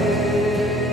away.